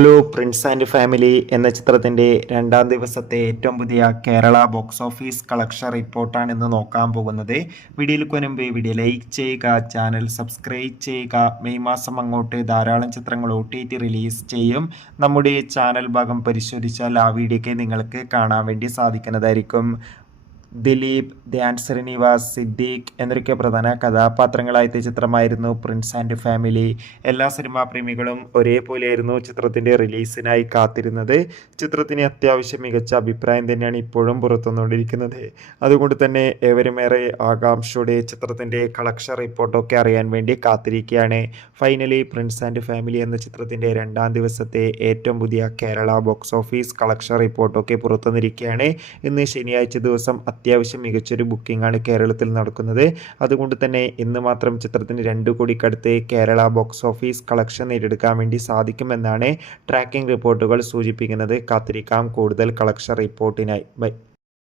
Hello Prince and family എന്ന ചിത്രത്തിൻ്റെ രണ്ടാം ദിവസത്തെ ഏറ്റവും പുതിയ കേരള ബോക്സ് ഓഫീസ് കളക്ഷൻ റിപ്പോർട്ടാണ് ഇന്ന് നോക്കാൻ പോകുന്നത്. വീഡിയോയിൽ മുൻപ് വീഡിയോ ലൈക്ക് ചെയ്യുക, ചാനൽ സബ്സ്ക്രൈബ് ചെയ്യുക. മെയ് മാസം അങ്ങോട്ട് ധാരാളം ചിത്രങ്ങൾ OTT റിലീസ് ചെയ്യും. നമ്മുടെ ചാനൽ ഭാഗം പരിശോധിച്ചാൽ ആ വീഡിയോയ്ക്ക് നിങ്ങൾക്ക് കാണാൻ വേണ്ടി സാധിക്കുന്നതായിരിക്കും. ദിലീപ്, ധ്യാൻ ശ്രീനിവാസ്, സിദ്ദീഖ് എന്നൊക്കെ പ്രധാന കഥാപാത്രങ്ങളായ ചിത്രമായിരുന്നു പ്രിൻസ് ആൻഡ് ഫാമിലി. എല്ലാ സിനിമാ പ്രേമികളും ഒരേപോലെയായിരുന്നു ചിത്രത്തിൻ്റെ റിലീസിനായി കാത്തിരുന്നത്. ചിത്രത്തിന് അത്യാവശ്യം മികച്ച അഭിപ്രായം തന്നെയാണ് ഇപ്പോഴും പുറത്തുവന്നുകൊണ്ടിരിക്കുന്നത്. അതുകൊണ്ട് തന്നെ ഏവരുമേറെ ആകാംക്ഷയോടെ ചിത്രത്തിൻ്റെ കളക്ഷൻ റിപ്പോർട്ടൊക്കെ അറിയാൻ വേണ്ടി കാത്തിരിക്കുകയാണ്. ഫൈനലി പ്രിൻസ് ആൻഡ് ഫാമിലി എന്ന ചിത്രത്തിൻ്റെ രണ്ടാം ദിവസത്തെ ഏറ്റവും പുതിയ കേരള ബോക്സ് ഓഫീസ് കളക്ഷൻ റിപ്പോർട്ടൊക്കെ പുറത്തുവന്നിരിക്കുകയാണ്. ഇന്ന് ശനിയാഴ്ച ദിവസം അത്യാവശ്യം മികച്ചൊരു ബുക്കിംഗ് ആണ് കേരളത്തിൽ നടക്കുന്നത്. അതുകൊണ്ട് തന്നെ ഇന്ന് മാത്രം ചിത്രത്തിന് 2 കോടിക്കടുത്ത് കേരള ബോക്സ് ഓഫീസ് കളക്ഷൻ നേടിയെടുക്കാൻ വേണ്ടി സാധിക്കുമെന്നാണ് ട്രാക്കിംഗ് റിപ്പോർട്ടുകൾ സൂചിപ്പിക്കുന്നത്. കാത്തിരിക്കാം കൂടുതൽ കളക്ഷൻ റിപ്പോർട്ടിനായി. ബൈ.